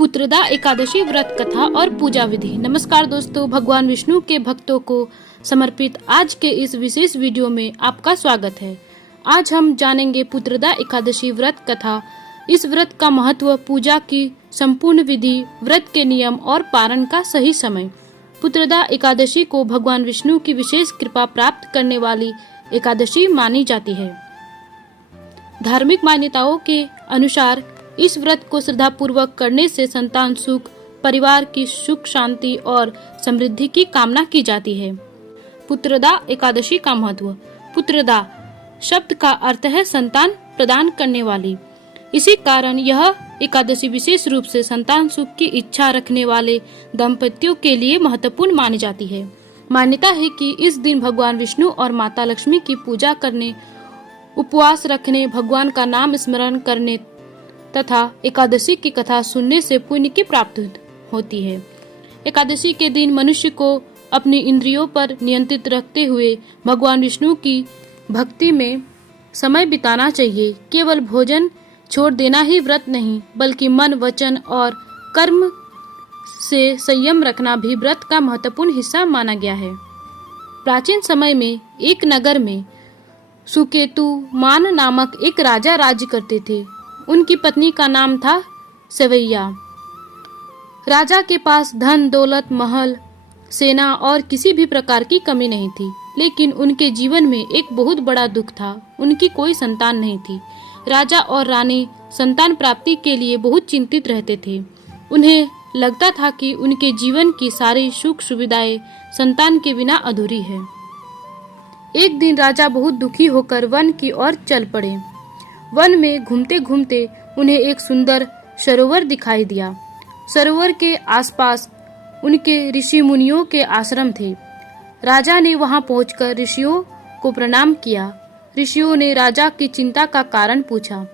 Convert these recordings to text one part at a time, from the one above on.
पुत्रदा एकादशी व्रत कथा और पूजा विधि। नमस्कार दोस्तों, भगवान विष्णु के भक्तों को समर्पित आज के इस विशेष वीडियो में आपका स्वागत है। आज हम जानेंगे पुत्रदा एकादशी व्रत कथा, इस व्रत का महत्व, पूजा की संपूर्ण विधि, व्रत के नियम और पारण का सही समय। पुत्रदा एकादशी को भगवान विष्णु की विशेष कृपा प्राप्त करने वाली एकादशी मानी जाती है। धार्मिक मान्यताओं के अनुसार इस व्रत को श्रद्धा पूर्वक करने से संतान सुख, परिवार की सुख शांति और समृद्धि की कामना की जाती है। पुत्रदा एकादशी का महत्व। पुत्रदा शब्द का अर्थ है संतान प्रदान करने वाली। इसी कारण यह एकादशी विशेष रूप से संतान सुख की इच्छा रखने वाले दंपतियों के लिए महत्वपूर्ण मानी जाती है। मान्यता है कि इस दिन भगवान विष्णु और माता लक्ष्मी की पूजा करने, उपवास रखने, भगवान का नाम स्मरण करने तथा एकादशी की कथा सुनने से पुण्य की प्राप्ति होती है। एकादशी के दिन मनुष्य को अपनी इंद्रियों पर नियंत्रित रखते हुए भगवान विष्णु की भक्ति में समय बिताना चाहिए। केवल भोजन छोड़ देना ही व्रत नहीं, बल्कि मन, वचन और कर्म से संयम रखना भी व्रत का महत्वपूर्ण हिस्सा माना गया है। प्राचीन समय में एक नगर में सुकेतु मान नामक एक राजा राज्य करते थे। उनकी पत्नी का नाम था सवैया। राजा के पास धन दौलत, महल, सेना और किसी भी प्रकार की कमी नहीं थी, लेकिन उनके जीवन में एक बहुत बड़ा दुख था। उनकी कोई संतान नहीं थी। राजा और रानी संतान प्राप्ति के लिए बहुत चिंतित रहते थे। उन्हें लगता था कि उनके जीवन की सारी सुख सुविधाएं संतान के बिना अधूरी है। एक दिन राजा बहुत दुखी होकर वन की ओर चल पड़े। वन में घूमते घूमते उन्हें एक सुंदर सरोवर दिखाई दिया। सरोवर के आसपास उनके ऋषि मुनियों के आश्रम थे। राजा ने वहां पहुंचकर ऋषियों को प्रणाम किया। ऋषियों ने राजा की चिंता का कारण पूछा।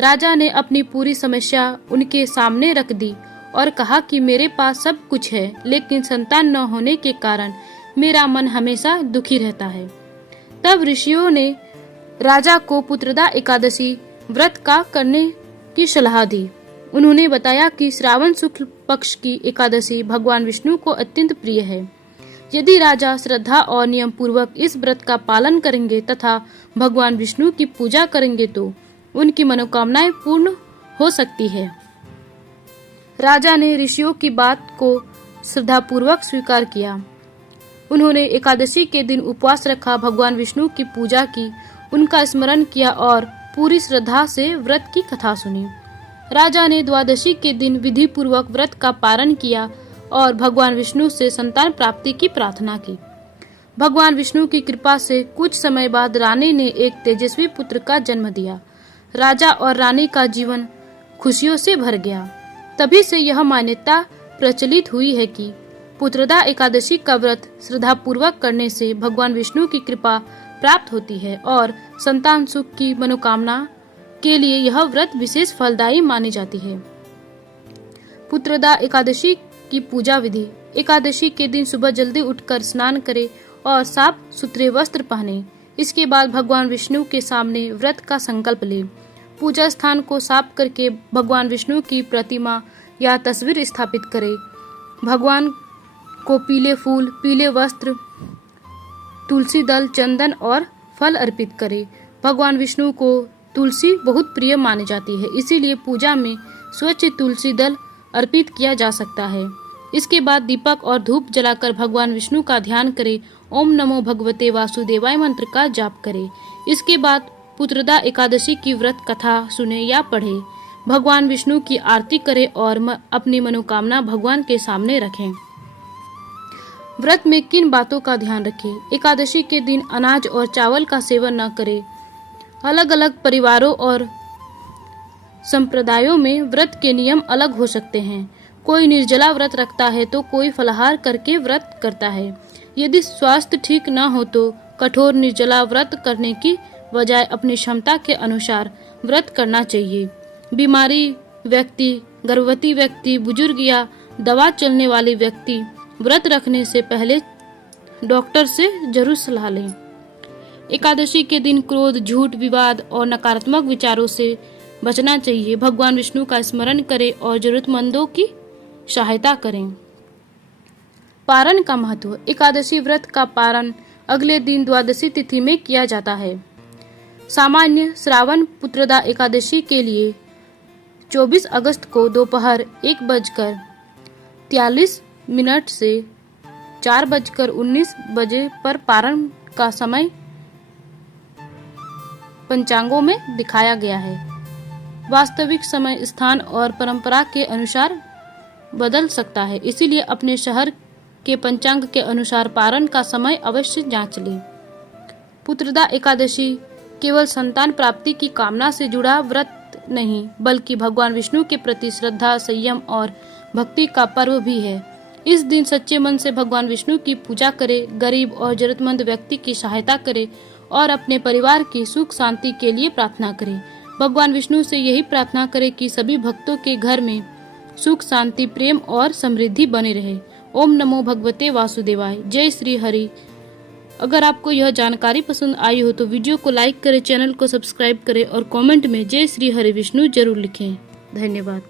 राजा ने अपनी पूरी समस्या उनके सामने रख दी और कहा कि मेरे पास सब कुछ है, लेकिन संतान न होने के कारण मेरा मन हमेशा दुखी रहता है। तब ऋषियों ने राजा को पुत्रदा एकादशी व्रत का करने की सलाह दी। उन्होंने बताया कि श्रावण शुक्ल पक्ष की एकादशी भगवान विष्णु को अत्यंत प्रिय है। यदि राजा श्रद्धा और नियम पूर्वक इस व्रत का पालन करेंगे तथा भगवान विष्णु की पूजा करेंगे तो उनकी मनोकामनाएं पूर्ण हो सकती है। राजा ने ऋषियों की बात को श्रद्धा पूर्वक स्वीकार किया। उन्होंने एकादशी के दिन उपवास रखा, भगवान विष्णु की पूजा की, उनका स्मरण किया और पूरी श्रद्धा से व्रत की कथा सुनी। राजा ने द्वादशी के दिन विधि पूर्वक व्रत का पारण किया और भगवान विष्णु से संतान प्राप्ति की प्रार्थना की। भगवान विष्णु की कृपा से कुछ समय बाद रानी ने एक तेजस्वी पुत्र का जन्म दिया। राजा और रानी का जीवन खुशियों से भर गया। तभी से यह मान्यता प्रचलित हुई है कि पुत्रदा एकादशी का व्रत श्रद्धा पूर्वक करने से भगवान विष्णु की कृपा प्राप्त होती है और संतान सुख की मनोकामना के लिए यह व्रत विशेष फलदायी मानी जाती है। पुत्रदा एकादशी की पूजा विधि। एकादशी के दिन सुबह जल्दी उठकर स्नान करें और साफ सुथरे वस्त्र पहने। इसके बाद भगवान विष्णु के सामने व्रत का संकल्प लें। पूजा स्थान को साफ करके भगवान विष्णु की प्रतिमा या तस्वीर स्थापित करें। भगवान को पीले फूल, पीले वस्त्र, तुलसी दल, चंदन और फल अर्पित करें। भगवान विष्णु को तुलसी बहुत प्रिय मानी जाती है, इसीलिए पूजा में स्वच्छ तुलसी दल अर्पित किया जा सकता है। इसके बाद दीपक और धूप जलाकर भगवान विष्णु का ध्यान करें। ओम नमो भगवते वासुदेवाय मंत्र का जाप करें। इसके बाद पुत्रदा एकादशी की व्रत कथा सुने या पढ़े। भगवान विष्णु की आरती करें और अपनी मनोकामना भगवान के सामने रखें। व्रत में किन बातों का ध्यान रखें। एकादशी के दिन अनाज और चावल का सेवन न करें। अलग अलग परिवारों और संप्रदायों में व्रत के नियम अलग हो सकते हैं। कोई निर्जला व्रत रखता है तो कोई फलाहार करके व्रत करता है। यदि स्वास्थ्य ठीक न हो तो कठोर निर्जला व्रत करने की बजाय अपनी क्षमता के अनुसार व्रत करना चाहिए। बीमारी व्यक्ति, गर्भवती व्यक्ति, बुजुर्ग या दवा चलने वाले व्यक्ति व्रत रखने से पहले डॉक्टर से जरूर सलाह लें। एकादशी के दिन क्रोध, झूठ, विवाद और नकारात्मक विचारों से बचना चाहिए। भगवान विष्णु का स्मरण करें और जरूरतमंदों की सहायता करें। पारण का महत्व। एकादशी व्रत का पारण अगले दिन द्वादशी तिथि में किया जाता है। सामान्य श्रावण पुत्रदा एकादशी के लिए 24 अगस्त को दोपहर 1:43 से 4:19 बजे पर पारण का समय पंचांगों में दिखाया गया है। वास्तविक समय स्थान और परंपरा के अनुसार बदल सकता है, इसीलिए अपने शहर के पंचांग के अनुसार पारण का समय अवश्य जांच लें। पुत्रदा एकादशी केवल संतान प्राप्ति की कामना से जुड़ा व्रत नहीं, बल्कि भगवान विष्णु के प्रति श्रद्धा, संयम और भक्ति का पर्व भी है। इस दिन सच्चे मन से भगवान विष्णु की पूजा करें, गरीब और जरूरतमंद व्यक्ति की सहायता करें और अपने परिवार की सुख शांति के लिए प्रार्थना करें। भगवान विष्णु से यही प्रार्थना करें कि सभी भक्तों के घर में सुख शांति, प्रेम और समृद्धि बने रहे। ओम नमो भगवते वासुदेवाय। जय श्री हरि। अगर आपको यह जानकारी पसंद आई हो तो वीडियो को लाइक करें, चैनल को सब्सक्राइब करें और कमेंट में जय श्री हरि विष्णु जरूर लिखें। धन्यवाद।